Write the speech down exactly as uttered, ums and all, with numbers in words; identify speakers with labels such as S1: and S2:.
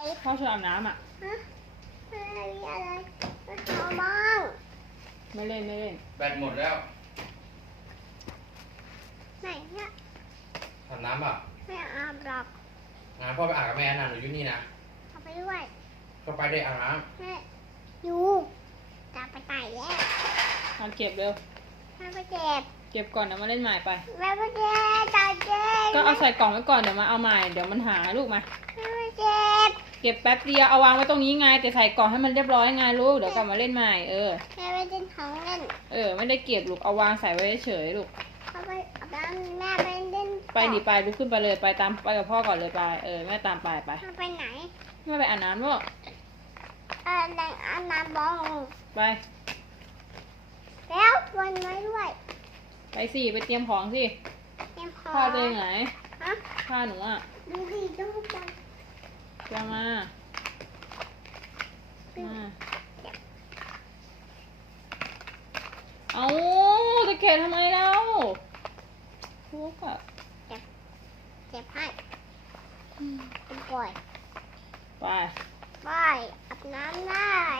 S1: พ่อชวนอาบน้ำอ่ะ
S2: ฮะอะไรอะไรไม่เอาบ้าง
S1: ไม่เล่นไม่เล่น
S3: แบตหมดแล้ว
S2: ไหนเนี่ย
S3: อาบน้ำเปล่า
S2: ไม่อาบหรอก
S3: งานพ่อไปอาบกับแม่นะหนูอยู่นี่นะ
S2: เอาไปด้วย
S3: ก็ไปได้อาบน้
S2: แม่ยูจะไปไหนแล้ว
S1: มาเก็บเร็ว
S2: แม่ไปเจ็บ
S1: เก็บก่อนเดี๋ยวมาเล่นใหม่ไป
S2: แม่ไปเจ็บตาเจ็บ
S1: ก็เอาใส่กล่องไว้ก่อนเดี๋ยวมาเอาใหม่เดี๋ยวมันหาลูกมา
S2: แม่ไปเจ็บ
S1: เก็บแป๊บเดียวเอาวางไว้ตรงนี้ไงแต่ใส่กล่องให้มันเรียบร้อยไงลูกเดี๋ยวกลับมาเล่นใหม่เออ
S2: แม่ไปเล่นของเล่น
S1: เออไม่ได้เก็บลูกเอาวางใส่ไว้เฉยลูก
S2: เขาไปอาบน้ำแม่ไปเล่น
S1: ไปดิไปลุกขึ้นไปเลยไปตามไปกับพ่อก่อนเลยไปเออแม่ตามไปไป
S2: ไปไหน
S1: แม่ไปอาบน้ำลูก
S2: เออแรงอาบน้ำบ้อง
S1: ไป
S2: แล้ววันไว้ด้วย
S1: ไปสิไปเตรียมของสิ
S2: เตรียมของ
S1: ผ้าตัวเองไหน
S2: ฮะ
S1: ผ้าหนูอ่ะ
S2: ดูดิดูจัง
S1: จะมามาเอาตะเกียบทำไมเราลูกอะ
S2: เจ็บเจ็บให้ปล่อย
S1: ไป
S2: ไปอาบน้ำได้